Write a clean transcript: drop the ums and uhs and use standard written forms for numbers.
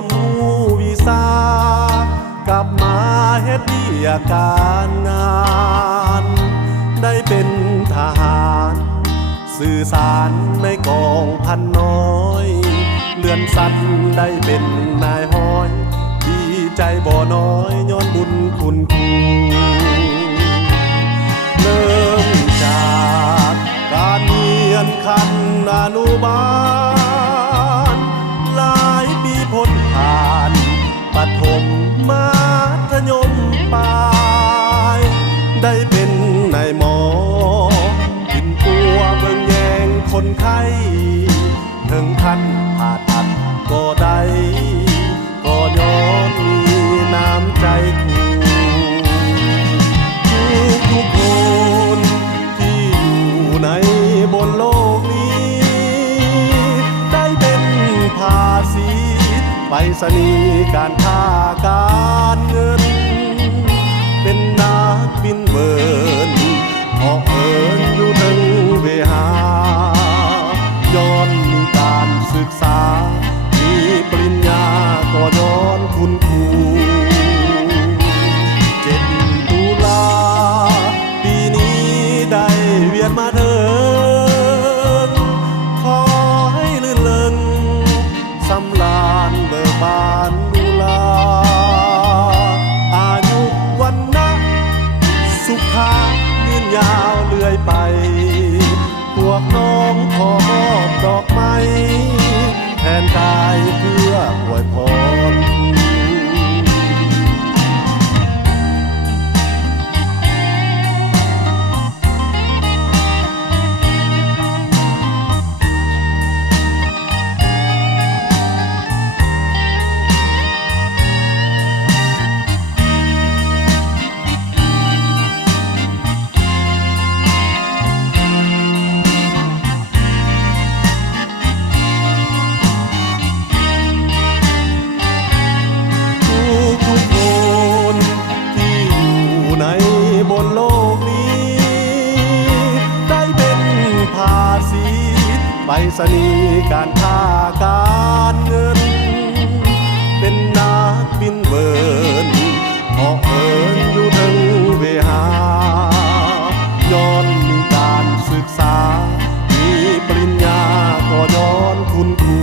ความรู้วิชากลับมาเฮ็ดเวียกการงานได้เป็นทหารสื่อสารในกองพันน้อยเลื่อนสั้นได้เป็นนายห้อยดีใจบ่น้อยย้อนบุญคุณครูเริ่มจากการเรียนขั้นอนุบาลหลายปีพ้นผ่านปฐมมัธยมปลายได้เป็นนายหมอกินตัวเบิ่งแยงคนไข้ถึงขั้นผ่าตัดก็ได้ก็ย้อนมีน้ำใจครูทุกคนที่อยู่ในบนโลกนี้ได้เป็นภาษีไปรษณีย์การค้าการเงินเป็นนักบินเบินเหาะเหินอยู่ถึงเวหาย้อนมีการศึกษามีปริญญาก็ย้อนคุณครู7 ตุลาปีนี้ได้เวียนมาเถิดขอให้ลื่นเริงสำราญเบิกบานดุลาอายุวันนะสุขายืนยาวเลื่อยไปพวกน้องขอมอบดอกไม้แทนกายเพื่ออวยพรบนโลกนี้ได้เป็นภาษีไปรษณีย์การค้าการเงินเป็นนักบินเบินเหาะเหินอยู่ถึงเวหาย้อนมีการศึกษามีปริญญาก็ย้อนคุณครู